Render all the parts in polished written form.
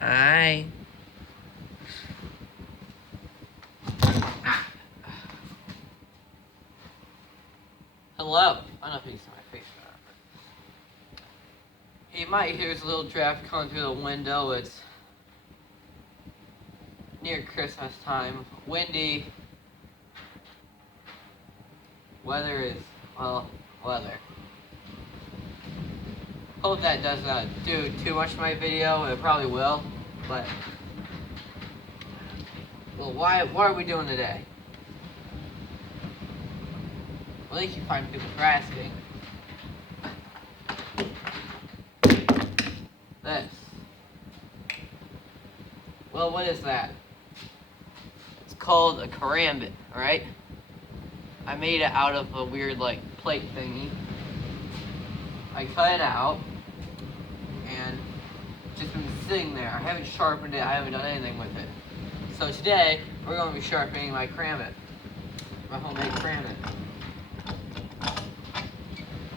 Hi. Hello. I don't know if you can see my face or not. You might hear this little draft coming through the window. It's near Christmas time. Windy. Weather is, well, weather. Hope that does not do too much to my video. It probably will. But, well, what are we doing today? Well, thank you fine people for asking. This. Well, what is that? It's called a Karambit, alright? I made it out of a weird, like, plate thingy. I cut it out, and it's just been sitting there. I haven't sharpened it, I haven't done anything with it. So today, we're going to be sharpening my Karambit. My homemade Karambit.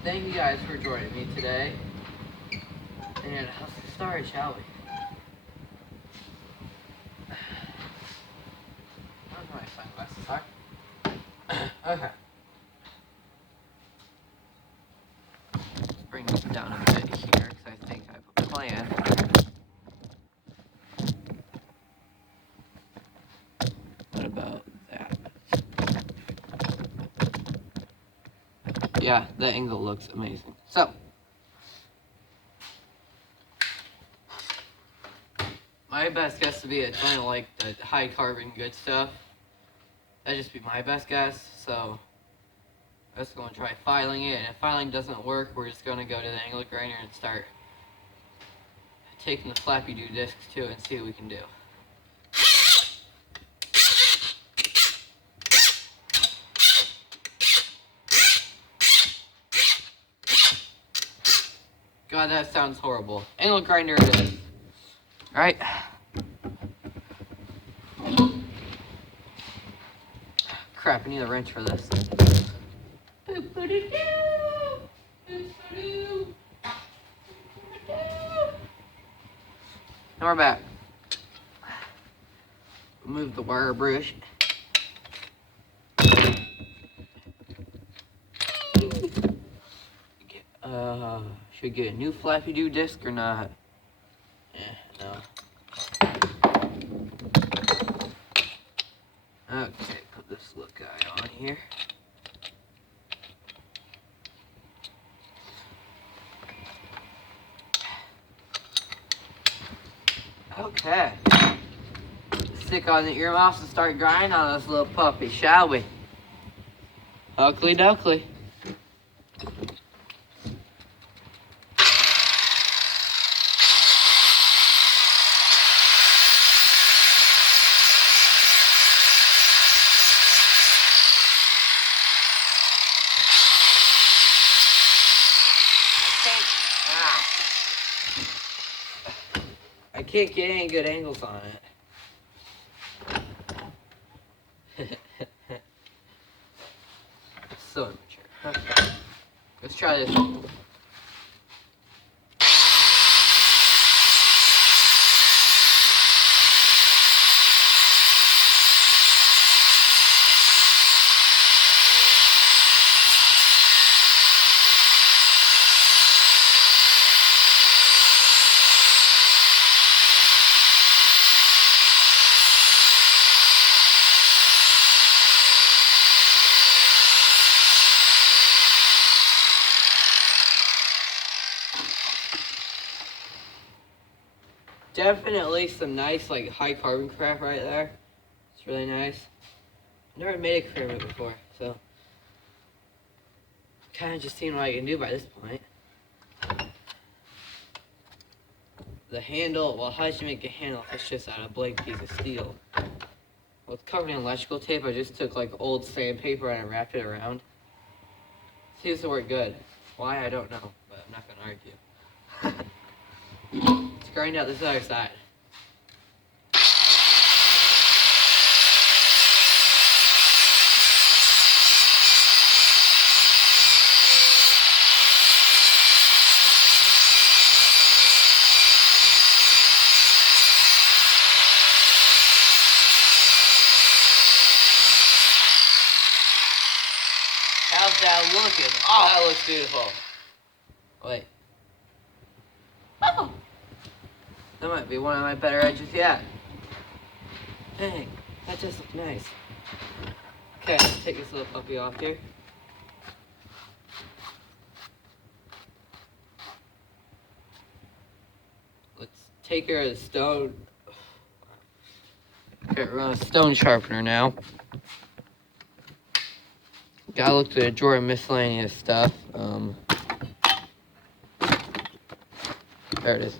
Thank you guys for joining me today. And let's get started, shall we? Where's my sunglasses are? Okay. Let's bring this down a bit here, because I think I have a plan. What about that? Yeah, the angle looks amazing. So, my best guess would be it's kind of like the high carbon good stuff. That'd just be my best guess. So, I'm just going to try filing it. And if filing doesn't work, we're just going to go to the angle grinder and start taking the flappy do discs to it and see what we can do. God, that sounds horrible. Angle grinder it is. Alright. Crap, I need a wrench for this. Now we're back. Remove the wire brush. Should get a new flappy do disc or not? No. Okay, put this little guy on here. Okay. Stick on the earmuffs and start grinding on this little puppy, shall we? Huckly duckly. I can't get any good angles on it. So immature. Okay. Let's try this. Definitely some nice, like, high carbon crap right there. It's really nice. Never made a Karambit before, so kind of just seeing what I can do by this point. The handle, well, how did you make a handle if it's just out of a blank piece of steel? Well, it's covered in electrical tape. I just took, like, old sandpaper and I wrapped it around. Seems to work good. Why, I don't know, but I'm not going to argue. Let's grind out this other side. that looking? Oh, that looks beautiful. Wait. Oh! That might be one of my better edges yet. Dang, that just looks nice. Okay, let's take this little puppy off here. Let's take her to the stone. Okay, we're on a stone sharpener now. Gotta look through a drawer of miscellaneous stuff. There it is.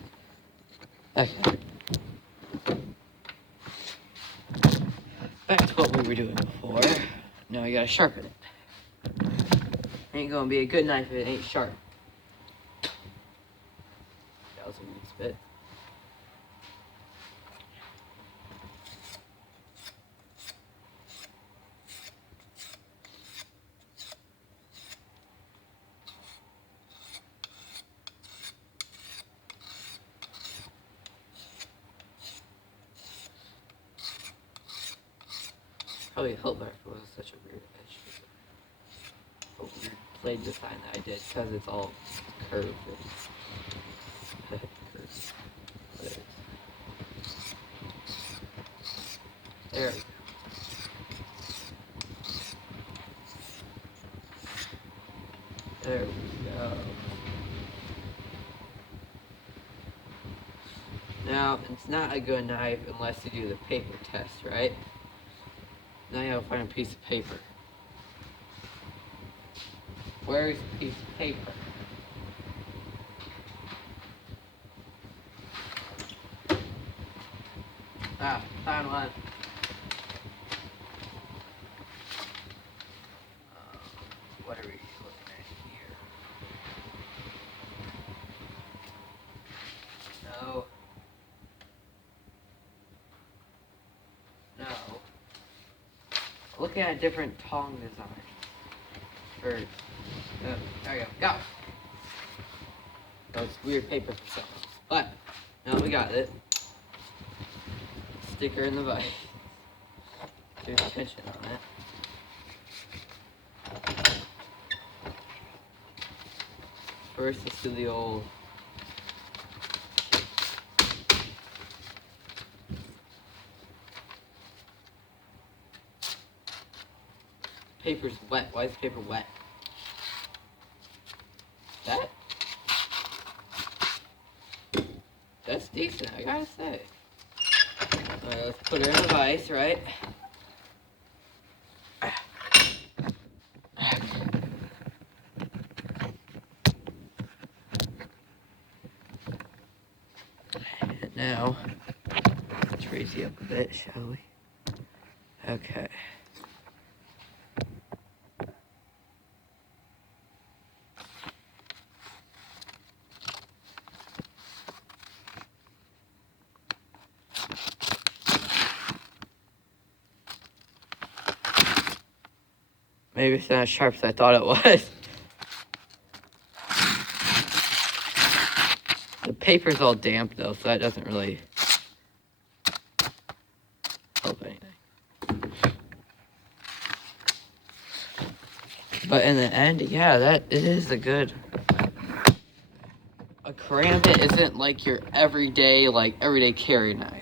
Okay. Back to what we were doing before. Now we gotta sharpen it. Ain't gonna be a good knife if it ain't sharp. That was a weird spit. Probably helped that it was such a weird edge. A weird blade design that I did because it's all curved. There we go. There we go. Now, it's not a good knife unless you do the paper test, right? Now you gotta find a piece of paper. Where's the piece of paper? Ah, found one. What are we looking at here? No. No. Looking at different tong designs. Or, there you go. Go! That's weird paper for something else. But, now we got it. Sticker in the vise. There's tension on it. First, let's do the old. Paper's wet. Why is the paper wet? That's decent, I gotta say. Alright, let's put her in the vise, right? And now, let's raise you up a bit, shall we? Okay. Maybe it's not as sharp as I thought it was. The paper's all damp though, so that doesn't really help anything. But in the end, yeah, that it is a good. A Karambit isn't like your everyday carry knife.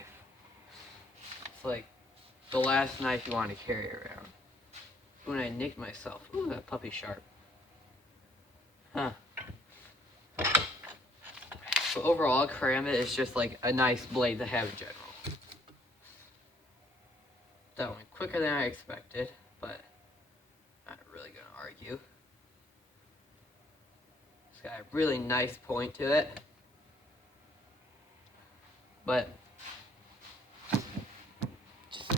It's like the last knife you want to carry around. When I nicked myself. Ooh, that puppy's sharp. Huh. But overall, Karambit is just like a nice blade to have in general. That went quicker than I expected, but I'm not really gonna argue. It's got a really nice point to it. But just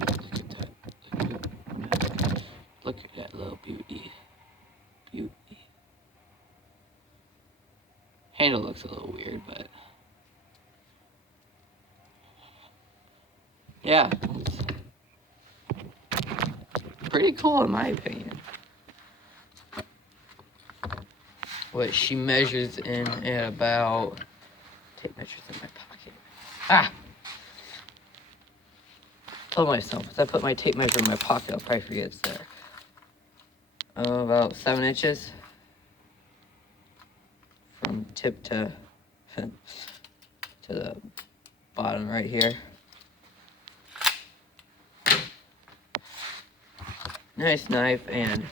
look at that little beauty. Handle looks a little weird, but yeah, it's pretty cool in my opinion. What she measures in at about, tape measures in my pocket. Ah! Told myself, if I put my tape measure in my pocket, I'll probably forget it's there. about 7 inches from tip to to the bottom right here. Nice knife, and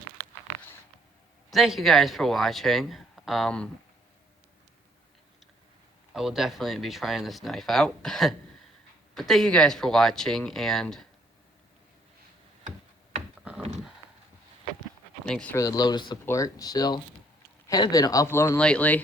thank you guys for watching. I will definitely be trying this knife out. But thank you guys for watching, and thanks for the load of support still. Haven't been uploading lately.